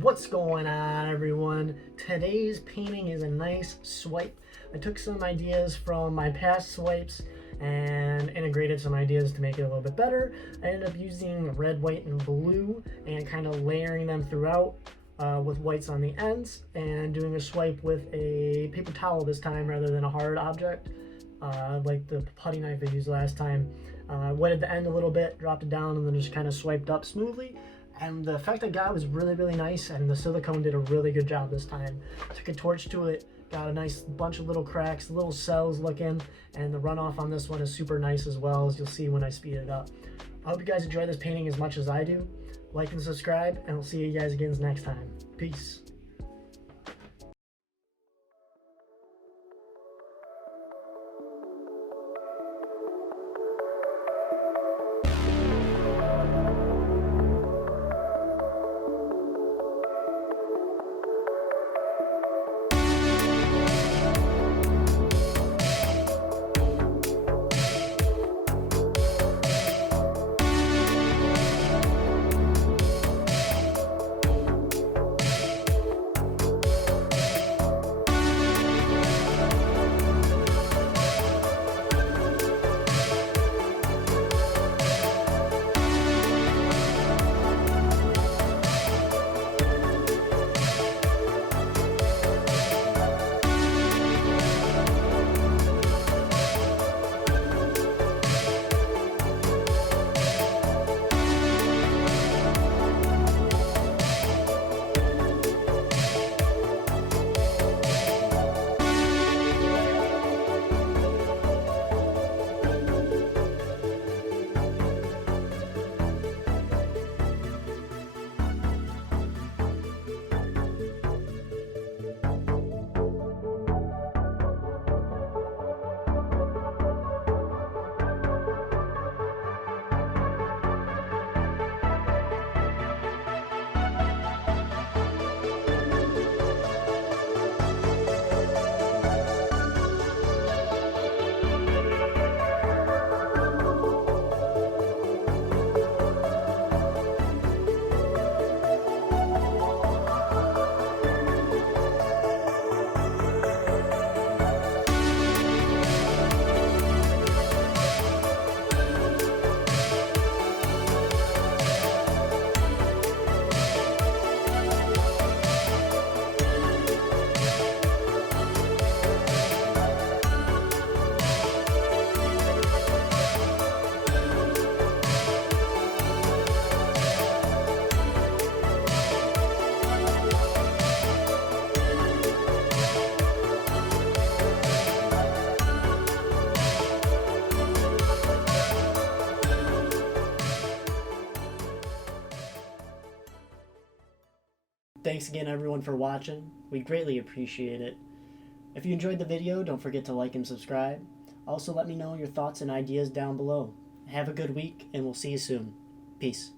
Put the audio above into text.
What's going on, everyone? Today's painting is a nice swipe. I took some ideas from my past swipes and integrated some ideas to make it a little bit better. I ended up using red, white, and blue and kind of layering them throughout with whites on the ends and doing a swipe with a paper towel this time rather than a hard object like the putty knife I used last time. Wetted the end a little bit, dropped it down, and then just kind of swiped up smoothly. And the effect I got was really nice, and the silicone did a really good job this time. Took a torch to it, got a nice bunch of little cracks, little cells looking, and the runoff on this one is super nice as well, as you'll see when I speed it up. I hope you guys enjoy this painting as much as I do. Like and subscribe, and we'll see you guys again next time. Peace. Thanks again, everyone, for watching. We greatly appreciate it. If you enjoyed the video, don't forget to like and subscribe. Also, let me know your thoughts and ideas down below. Have a good week, and we'll see you soon. Peace.